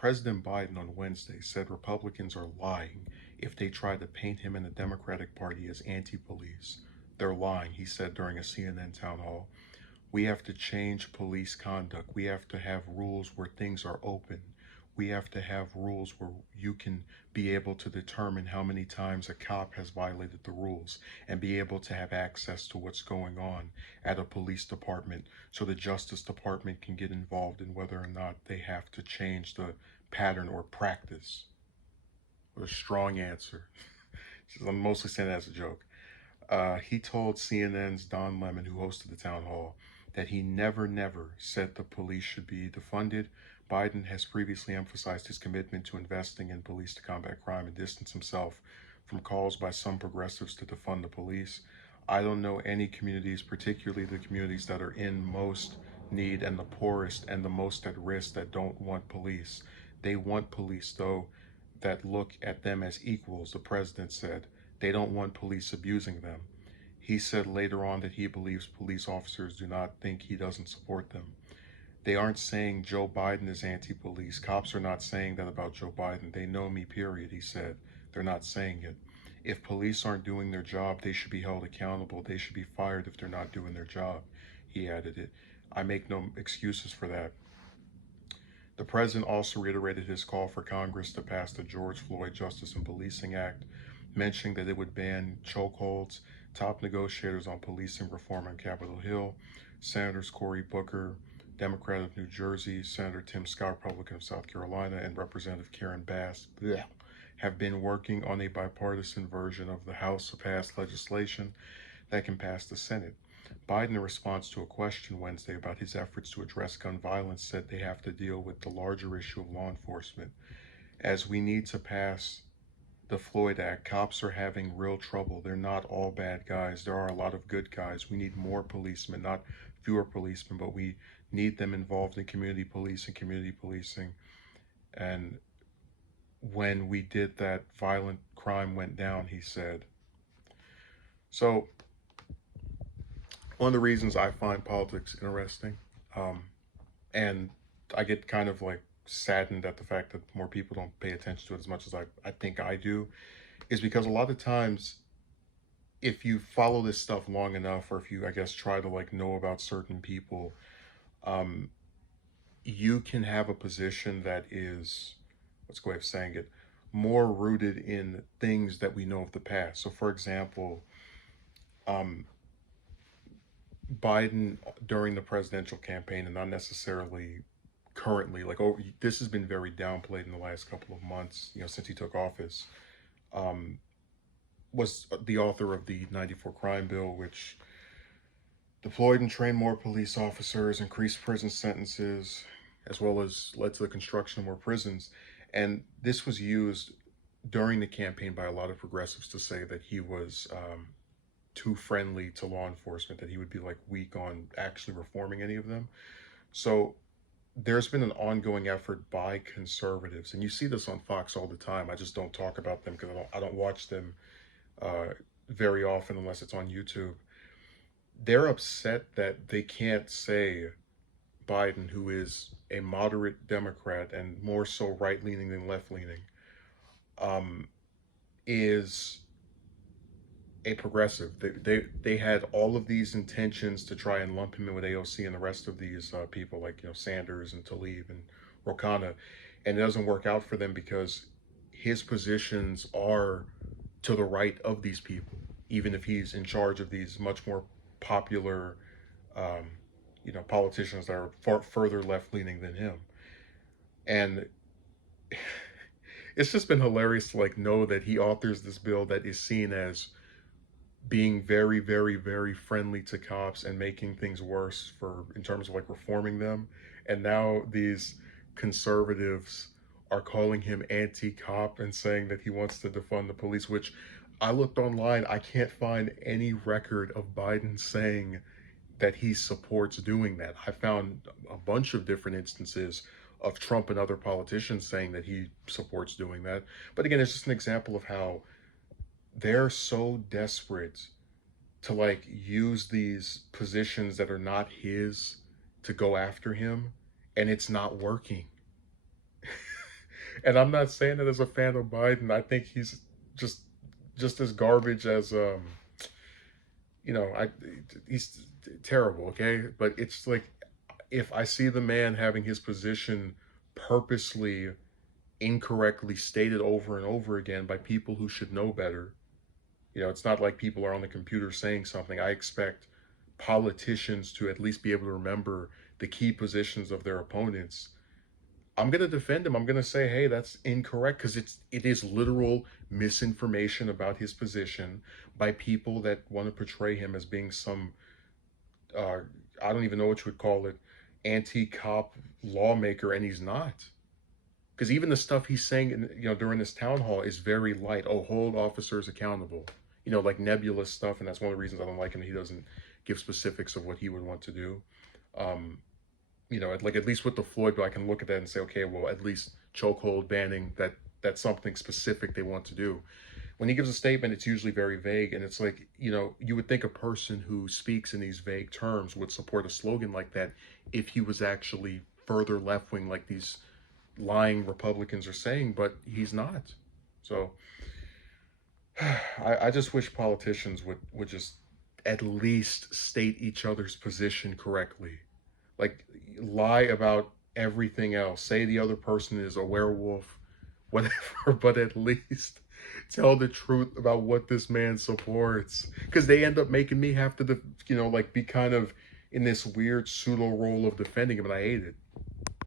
President Biden on Wednesday said Republicans are lying if they try to paint him and the Democratic Party as anti-police. They're lying, he said during a CNN town hall. We have to change police conduct. We have to have rules where things are open. We have to have rules where you can be able to determine how many times a cop has violated the rules and be able to have access to what's going on at a police department so the Justice Department can get involved in whether or not they have to change the pattern or practice. With a strong answer. I'm mostly saying that as a joke. He told CNN's Don Lemon, who hosted the town hall, that he never said the police should be defunded. Biden has previously emphasized his commitment to investing in police to combat crime and distance himself from calls by some progressives to defund the police. I don't know any communities, particularly the communities that are in most need and the poorest and the most at risk, that don't want police. They want police, though, that look at them as equals, the president said. They don't want police abusing them. He said later on that he believes police officers do not think he doesn't support them. They aren't saying Joe Biden is anti-police. Cops are not saying that about Joe Biden. They know me, period, he said. They're not saying it. If police aren't doing their job, they should be held accountable. They should be fired if they're not doing their job, he added it. I make no excuses for that. The president also reiterated his call for Congress to pass the George Floyd Justice and Policing Act, mentioning that it would ban chokeholds. Top negotiators on policing reform on Capitol Hill, Senators Cory Booker, Democrat of New Jersey, Senator Tim Scott, Republican of South Carolina, and Representative Karen Bass, have been working on a bipartisan version of the House-passed legislation that can pass the Senate. Biden, in response to a question Wednesday about his efforts to address gun violence, said they have to deal with the larger issue of law enforcement. As we need to pass the Floyd Act, cops are having real trouble. They're not all bad guys. There are a lot of good guys. We need more policemen, not fewer policemen, but we need them involved in community police and community policing. And when we did that, violent crime went down, he said. So one of the reasons I find politics interesting, and I get kind of like saddened at the fact that more people don't pay attention to it as much as I think I do, is because a lot of times if you follow this stuff long enough, or if you, I guess, try to like know about certain people, um, you can have a position that is, what's the way of saying it, more rooted in things that we know of the past. So for example, um, Biden during the presidential campaign, and not necessarily currently, like, oh, this has been very downplayed in the last couple of months, since he took office, um, was the author of the 94 crime bill, which deployed and trained more police officers, increased prison sentences, as well as led to the construction of more prisons. And this was used during the campaign by a lot of progressives to say that he was too friendly to law enforcement, that he would be like weak on actually reforming any of them. So there's been an ongoing effort by conservatives, and you see this on Fox all the time. I just don't talk about them because I don't watch them very often unless it's on YouTube. They're upset that they can't say Biden, who is a moderate Democrat and more so right-leaning than left-leaning, is a progressive. They had all of these intentions to try and lump him in with AOC and the rest of these people, like Sanders and Tlaib and Ro Khanna, and it doesn't work out for them because his positions are to the right of these people, even if he's in charge of these much more popular, um, politicians that are far further left-leaning than him. And it's just been hilarious to like know that he authors this bill that is seen as being very friendly to cops and making things worse for in terms of like reforming them. And now these conservatives are calling him anti-cop and saying that he wants to defund the police, which I looked online, I can't find any record of Biden saying that he supports doing that. I found a bunch of different instances of Trump and other politicians saying that he supports doing that. But again, it's just an example of how they're so desperate to like use these positions that are not his to go after him, and it's not working. And I'm not saying that as a fan of Biden. I think he's just just as garbage as I he's terrible, okay? But it's like if I see the man having his position purposely incorrectly stated over and over again by people who should know better. It's not like people are on the computer saying something. I expect politicians to at least be able to remember the key positions of their opponents. I'm going to defend him. I'm going to say, hey, that's incorrect, because it is literal misinformation about his position by people that want to portray him as being some uh, I don't even know what you would call it, anti-cop lawmaker, and he's not. Because even the stuff he's saying, during this town hall is very light. Oh, hold officers accountable. Like nebulous stuff, and that's one of the reasons I don't like him. He doesn't give specifics of what he would want to do. Um, like at least with the Floyd bill, I can look at that and say, okay, well, at least chokehold banning, that's something specific they want to do. When he gives a statement, it's usually very vague, and it's like, you would think a person who speaks in these vague terms would support a slogan like that if he was actually further left wing, like these lying Republicans are saying, but he's not. So I just wish politicians would just at least state each other's position correctly. Like, lie about everything else. Say the other person is a werewolf, whatever, but at least tell the truth about what this man supports. Because they end up making me have to, like, be kind of in this weird pseudo role of defending him, and I hate it.